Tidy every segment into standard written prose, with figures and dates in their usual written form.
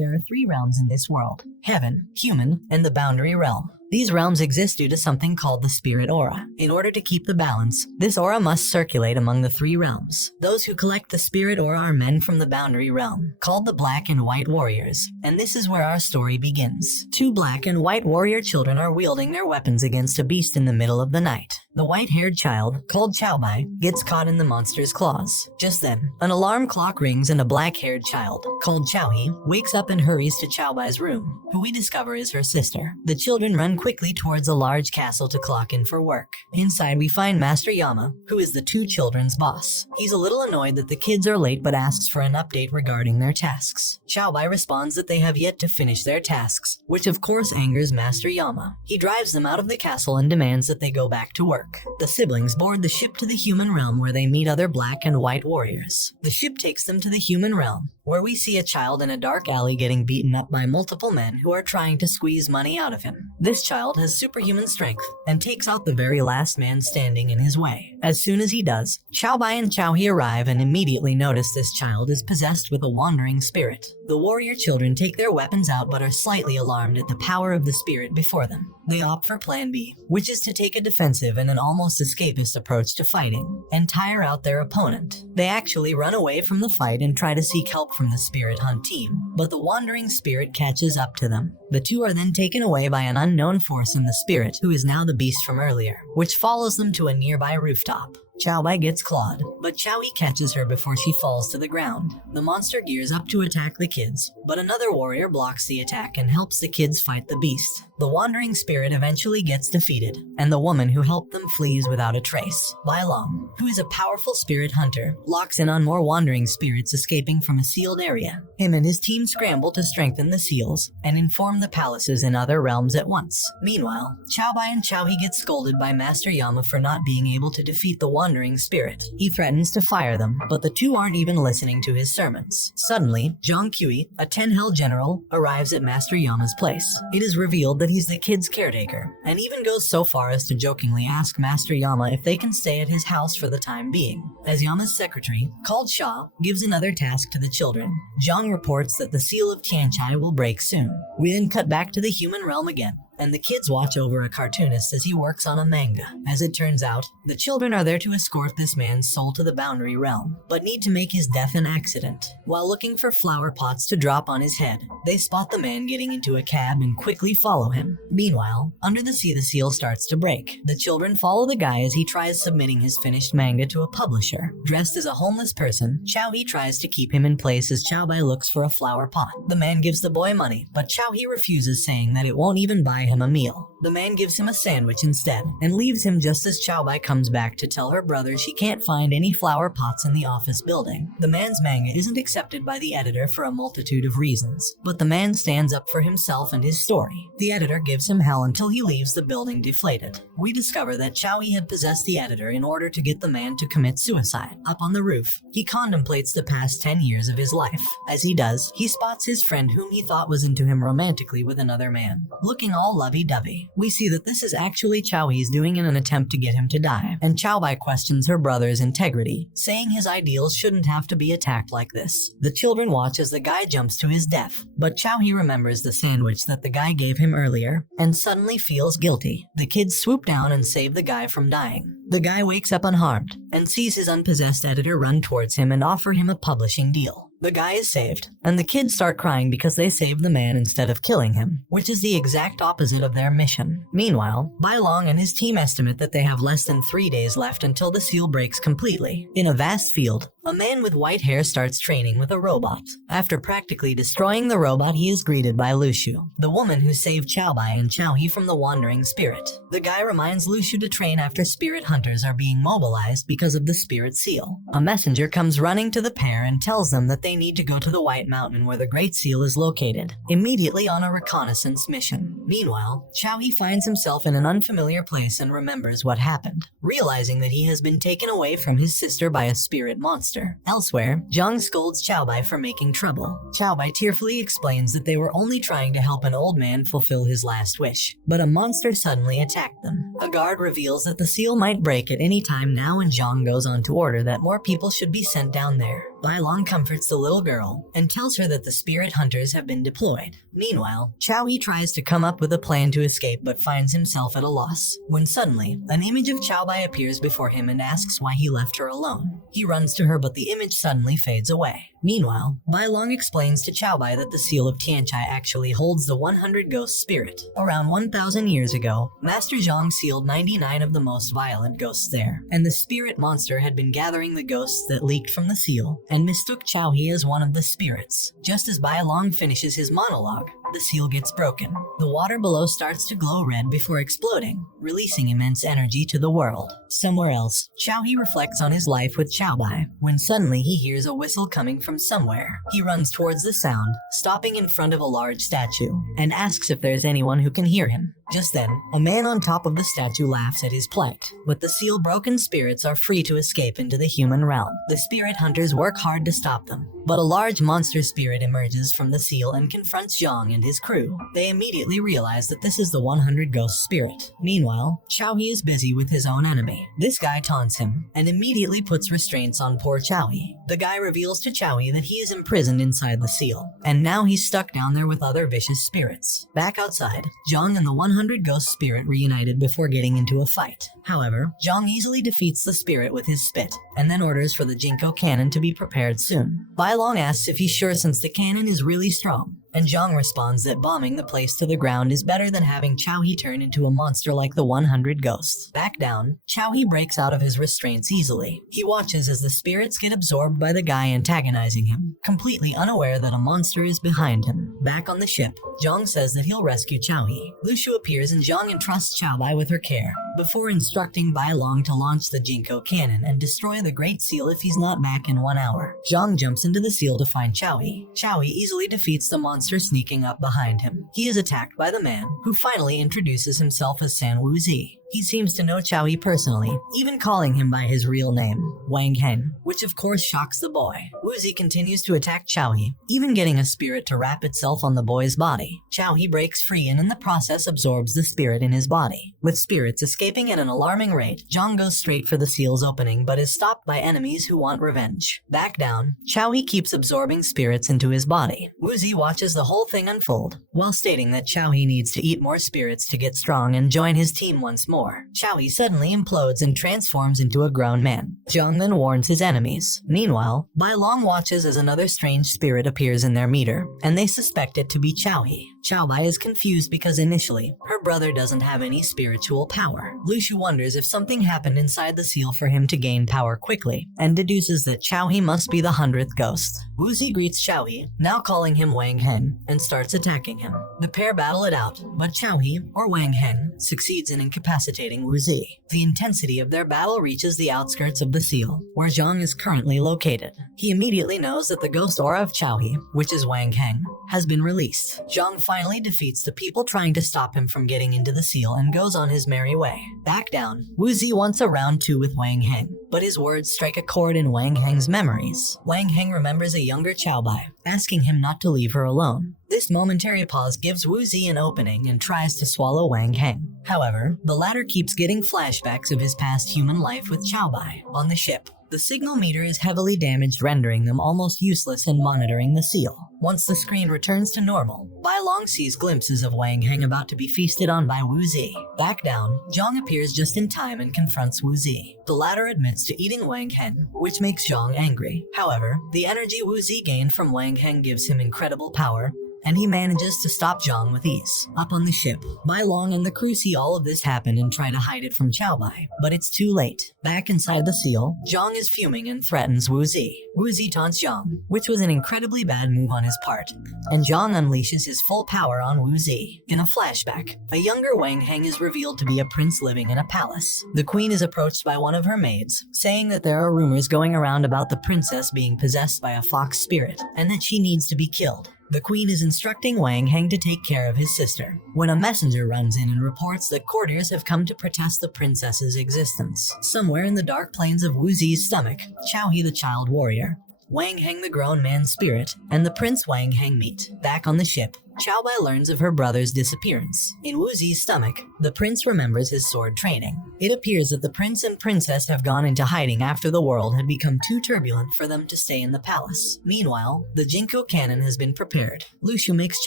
There are 3 realms in this world: heaven, human, and the boundary realm. These realms exist due to something called the spirit aura. In order to keep the balance, this aura must circulate among the 3 realms. Those who collect the spirit aura are men from the boundary realm, called the Black and White Warriors. And this is where our story begins. 2 black and white warrior children are wielding their weapons against a beast in the middle of the night. The white-haired child, called Heibai, gets caught in the monster's claws. Just then, an alarm clock rings and a black-haired child, called Chowhee, wakes up and hurries to Chaobai's room, who we discover is her sister. The children run quickly towards a large castle to clock in for work. Inside, we find Master Yama, who is the 2 children's boss. He's a little annoyed that the kids are late but asks for an update regarding their tasks. Heibai responds that they have yet to finish their tasks, which of course angers Master Yama. He drives them out of the castle and demands that they go back to work. The siblings board the ship to the human realm where they meet other black and white warriors. The ship takes them to the human realm, where we see a child in a dark alley getting beaten up by multiple men who are trying to squeeze money out of him. This child has superhuman strength and takes out the very last man standing in his way. As soon as he does, Heibai and Chowhee arrive and immediately notice this child is possessed with a wandering spirit. The warrior children take their weapons out but are slightly alarmed at the power of the spirit before them. They opt for Plan B, which is to take a defensive and an almost escapist approach to fighting, and tire out their opponent. They actually run away from the fight and try to seek help from the spirit hunt team, but the wandering spirit catches up to them. The 2 are then taken away by an unknown force in the spirit, who is now the beast from earlier, which follows them to a nearby rooftop. Heibai gets clawed, but Chowhee catches her before she falls to the ground. The monster gears up to attack the kids, but another warrior blocks the attack and helps the kids fight the beast. The wandering spirit eventually gets defeated, and the woman who helped them flees without a trace. Bai Long, who is a powerful spirit hunter, locks in on more wandering spirits escaping from a sealed area. Him and his team scramble to strengthen the seals and inform the palaces in other realms at once. Meanwhile, Heibai and Chowhee get scolded by Master Yama for not being able to defeat the wandering spirit. He threatens to fire them, but the 2 aren't even listening to his sermons. Suddenly, Zhang Kui, a 10-hell general, arrives at Master Yama's place. It is revealed that he's the kid's caretaker, and even goes so far as to jokingly ask Master Yama if they can stay at his house for the time being. As Yama's secretary, called Sha, gives another task to the children, Zhang reports that the seal of Tianchai will break soon. We then cut back to the human realm again, and the kids watch over a cartoonist as he works on a manga. As it turns out, the children are there to escort this man's soul to the boundary realm, but need to make his death an accident. While looking for flower pots to drop on his head, they spot the man getting into a cab and quickly follow him. Meanwhile, under the sea, the seal starts to break. The children follow the guy as he tries submitting his finished manga to a publisher. Dressed as a homeless person, Chowhee tries to keep him in place as Heibai looks for a flower pot. The man gives the boy money, but Chowhee refuses, saying that it won't even buy him a meal. The man gives him a sandwich instead, and leaves him just as Heibai comes back to tell her brother she can't find any flower pots in the office building. The man's manga isn't accepted by the editor for a multitude of reasons, but the man stands up for himself and his story. The editor gives him hell until he leaves the building deflated. We discover that Chowhee had possessed the editor in order to get the man to commit suicide. Up on the roof, he contemplates the past 10 years of his life. As he does, he spots his friend whom he thought was into him romantically with another man, looking all lovey-dovey. We see that this is actually Chowhee's doing in an attempt to get him to die, and Heibai questions her brother's integrity, saying his ideals shouldn't have to be attacked like this. The children watch as the guy jumps to his death, but Chowhee remembers the sandwich that the guy gave him earlier, and suddenly feels guilty. The kids swoop down and save the guy from dying. The guy wakes up unharmed, and sees his unpossessed editor run towards him and offer him a publishing deal. The guy is saved, and the kids start crying because they saved the man instead of killing him, which is the exact opposite of their mission. Meanwhile, Bai Long and his team estimate that they have less than 3 days left until the seal breaks completely. In a vast field, a man with white hair starts training with a robot. After practically destroying the robot, he is greeted by Lushu, the woman who saved Heibai and Chowhee from the wandering spirit. The guy reminds Lushu to train after spirit hunters are being mobilized because of the spirit seal. A messenger comes running to the pair and tells them that they need to go to the White Mountain where the Great Seal is located, immediately on a reconnaissance mission. Meanwhile, Chowhee finds himself in an unfamiliar place and remembers what happened, realizing that he has been taken away from his sister by a spirit monster. Elsewhere, Zhang scolds Heibai for making trouble. Heibai tearfully explains that they were only trying to help an old man fulfill his last wish, but a monster suddenly attacked them. A guard reveals that the seal might break at any time now, and Zhang goes on to order that more people should be sent down there. Bai Long comforts the little girl and tells her that the spirit hunters have been deployed. Meanwhile, Chao He tries to come up with a plan to escape but finds himself at a loss, when suddenly, an image of Chao Bai appears before him and asks why he left her alone. He runs to her but the image suddenly fades away. Meanwhile, Bai Long explains to Chao Bai that the seal of Tianchai actually holds the 100 ghost spirit. Around 1,000 years ago, Master Zhang sealed 99 of the most violent ghosts there, and the spirit monster had been gathering the ghosts that leaked from the seal, and mistook Chao He as one of the spirits. Just as Bai Long finishes his monologue, the seal gets broken. The water below starts to glow red before exploding, releasing immense energy to the world. Somewhere else, Chao He reflects on his life with Chao Bai, when suddenly he hears a whistle coming from somewhere. He runs towards the sound, stopping in front of a large statue, and asks if there's anyone who can hear him. Just then, a man on top of the statue laughs at his plight, but the seal-broken spirits are free to escape into the human realm. The spirit hunters work hard to stop them, but a large monster spirit emerges from the seal and confronts Zhang and his crew. They immediately realize that this is the 100 ghost spirit. Meanwhile, Chao He is busy with his own enemy. This guy taunts him, and immediately puts restraints on poor Chao He. The guy reveals to Chao He that he is imprisoned inside the seal, and now he's stuck down there with other vicious spirits. Back outside, Zhang and the 100 ghost spirit reunited before getting into a fight. However, Zhang easily defeats the spirit with his spit, and then orders for the Jinko cannon to be prepared soon. Bai Long asks if he's sure since the cannon is really strong, and Zhang responds that bombing the place to the ground is better than having Chao He turn into a monster like the 100 ghosts. Back down, Chao He breaks out of his restraints easily. He watches as the spirits get absorbed by the guy antagonizing him, completely unaware that a monster is behind him. Back on the ship, Zhang says that he'll rescue Chao He. Lu Shu appears and Zhang entrusts Chao Bai with her care, before instructing Bai Long to launch the Jinko cannon and destroy the Great Seal if he's not back in 1 hour. Zhang jumps into the seal to find Chao He. Chao He easily defeats the monster sneaking up behind him. He is attacked by the man, who finally introduces himself as San Wuzi. He seems to know Chao He personally, even calling him by his real name, Wang Heng, which of course shocks the boy. Wuzi continues to attack Chao He, even getting a spirit to wrap itself on the boy's body. Chao He breaks free and in the process absorbs the spirit in his body. With spirits escaping at an alarming rate, Zhang goes straight for the seal's opening but is stopped by enemies who want revenge. Back down, Chao He keeps absorbing spirits into his body. Wuzi watches the whole thing unfold, while stating that Chao He needs to eat more spirits to get strong and join his team once more. Chao He suddenly implodes and transforms into a grown man. Zhang then warns his enemies. Meanwhile, Bai Long watches as another strange spirit appears in their meter, and they suspect it to be Chao He. Chao Bai is confused because initially, her brother doesn't have any spiritual power. Lu Shu wonders if something happened inside the seal for him to gain power quickly, and deduces that Chao He must be the 100th ghost. Wuzi greets Chao He, now calling him Wang Heng, and starts attacking him. The pair battle it out, but Chao He, or Wang Heng, succeeds in incapacitating Wuzi. The intensity of their battle reaches the outskirts of the seal, where Zhang is currently located. He immediately knows that the ghost aura of Chao He, which is Wang Heng, has been released. Zhang finally defeats the people trying to stop him from getting into the seal and goes on his merry way. Back down, Wuzi wants a round 2 with Wang Heng, but his words strike a chord in Wang Heng's memories. Wang Heng remembers a younger Chao Bai, asking him not to leave her alone. This momentary pause gives Wuzi an opening and tries to swallow Wang Heng. However, the latter keeps getting flashbacks of his past human life with Chao Bai. On the ship, the signal meter is heavily damaged, rendering them almost useless in monitoring the seal. Once the screen returns to normal, Bai Long sees glimpses of Wang Heng about to be feasted on by Wuzi. Back down, Zhang appears just in time and confronts Wuzi. The latter admits to eating Wang Heng, which makes Zhang angry. However, the energy Wuzi gained from Wang Heng gives him incredible power, and he manages to stop Zhang with ease. Up on the ship, Bai Long and the crew see all of this happen and try to hide it from Chao Bai, but it's too late. Back inside the seal, Zhang is fuming and threatens Wuzi. Wuzi taunts Zhang, which was an incredibly bad move on his part, and Zhang unleashes his full power on Wuzi. In a flashback, a younger Wang Heng is revealed to be a prince living in a palace. The queen is approached by one of her maids, saying that there are rumors going around about the princess being possessed by a fox spirit, and that she needs to be killed. The queen is instructing Wang Heng to take care of his sister, when a messenger runs in and reports that courtiers have come to protest the princess's existence. Somewhere in the dark plains of Wuzi's stomach, Chao He the child warrior, Wang Heng the grown man spirit, and the Prince Wang Heng meet. Back on the ship, Xiaobai learns of her brother's disappearance. In Wuzi's stomach, the prince remembers his sword training. It appears that the prince and princess have gone into hiding after the world had become too turbulent for them to stay in the palace. Meanwhile, the Jinko cannon has been prepared. Lushu makes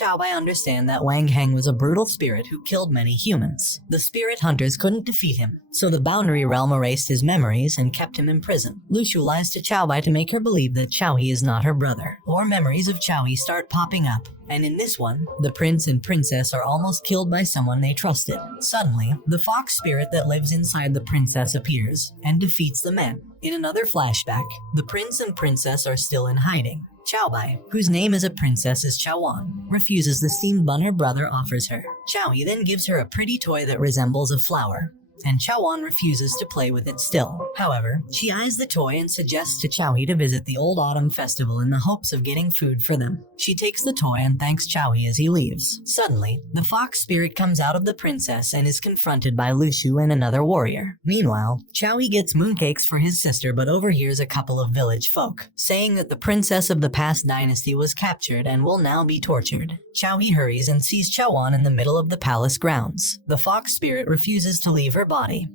Xiaobai understand that Wang Heng was a brutal spirit who killed many humans. The spirit hunters couldn't defeat him, so the boundary realm erased his memories and kept him in prison. Lushu lies to Xiaobai to make her believe that Xiaohe is not her brother. More memories of Xiaohe start popping up, and in this one, the prince and princess are almost killed by someone they trusted. Suddenly, the fox spirit that lives inside the princess appears and defeats the men. In another flashback, the prince and princess are still in hiding. Xiaobai, whose name as a princess is Chaoan, refuses the steamed bun her brother offers her. Xiaohe then gives her a pretty toy that resembles a flower, and Chaoan refuses to play with it still. However, she eyes the toy and suggests to Xiaohe to visit the old autumn festival in the hopes of getting food for them. She takes the toy and thanks Xiaohe as he leaves. Suddenly, the fox spirit comes out of the princess and is confronted by Lushu and another warrior. Meanwhile, Xiaohe gets mooncakes for his sister but overhears a couple of village folk saying that the princess of the past dynasty was captured and will now be tortured. Xiaohe hurries and sees Chaoan in the middle of the palace grounds. The fox spirit refuses to leave her body,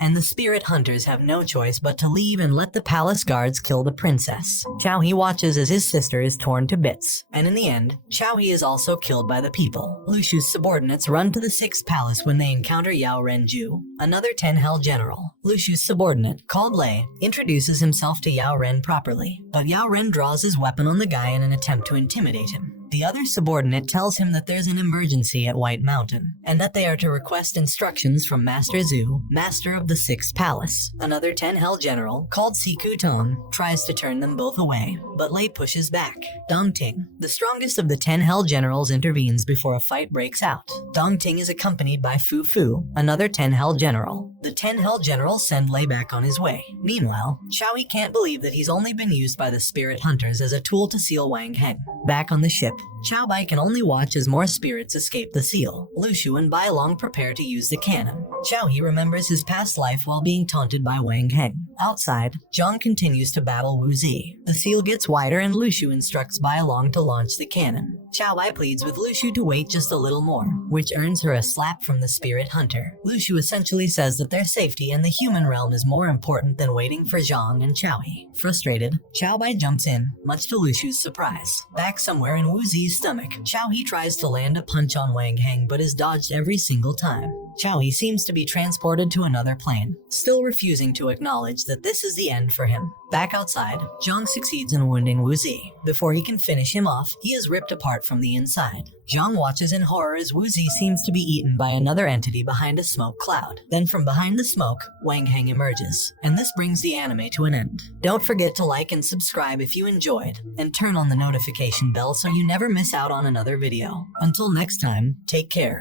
and the spirit hunters have no choice but to leave and let the palace guards kill the princess. Xiaohe watches as his sister is torn to bits, and in the end, Xiaohe is also killed by the people. Lushu's subordinates run to the 6th palace when they encounter Yao Renju, another 10-Hell general. Lushu's subordinate, called Lei, introduces himself to Yao Ren properly, but Yao Ren draws his weapon on the guy in an attempt to intimidate him. The other subordinate tells him that there's an emergency at White Mountain, and that they are to request instructions from Master Zhu, master of the 6th palace. Another 10-Hell general, called Siku Tong, tries to turn them both away, but Lei pushes back. Dong Ting, the strongest of the 10-Hell generals, intervenes before a fight breaks out. Dong Ting is accompanied by Fu Fu, another 10-Hell general. The 10-Hell generals send Lei back on his way. Meanwhile, Xiaohe can't believe that he's only been used by the spirit hunters as a tool to seal Wang Heng. Back on the ship, Xiaobai can only watch as more spirits escape the seal. Lushu and Bai Long prepare to use the cannon. Xiaohe remembers his past life while being taunted by Wang Heng. Outside, Zhang continues to battle Wu Zi. The seal gets wider and Lushu instructs Bai Long to launch the cannon. Xiaobai pleads with Lushu to wait just a little more, which earns her a slap from the spirit hunter. Lushu essentially says that their safety and the human realm is more important than waiting for Zhang and Xiaohe. Frustrated, Xiaobai jumps in, much to Lushu's surprise. Back somewhere in Wu Zi's stomach, Xiaohe tries to land a punch on Wang Heng but is dodged every single time. Xiaohe seems to be transported to another plane, still refusing to acknowledge that this is the end for him. Back outside, Zhang succeeds in wounding Wu Zi. Before he can finish him off, he is ripped apart from the inside. Zhang watches in horror as Wu Zi seems to be eaten by another entity behind a smoke cloud. Then from behind the smoke, Wang Heng emerges, and this brings the anime to an end. Don't forget to like and subscribe if you enjoyed, and turn on the notification bell so you never miss out on another video. Until next time, take care.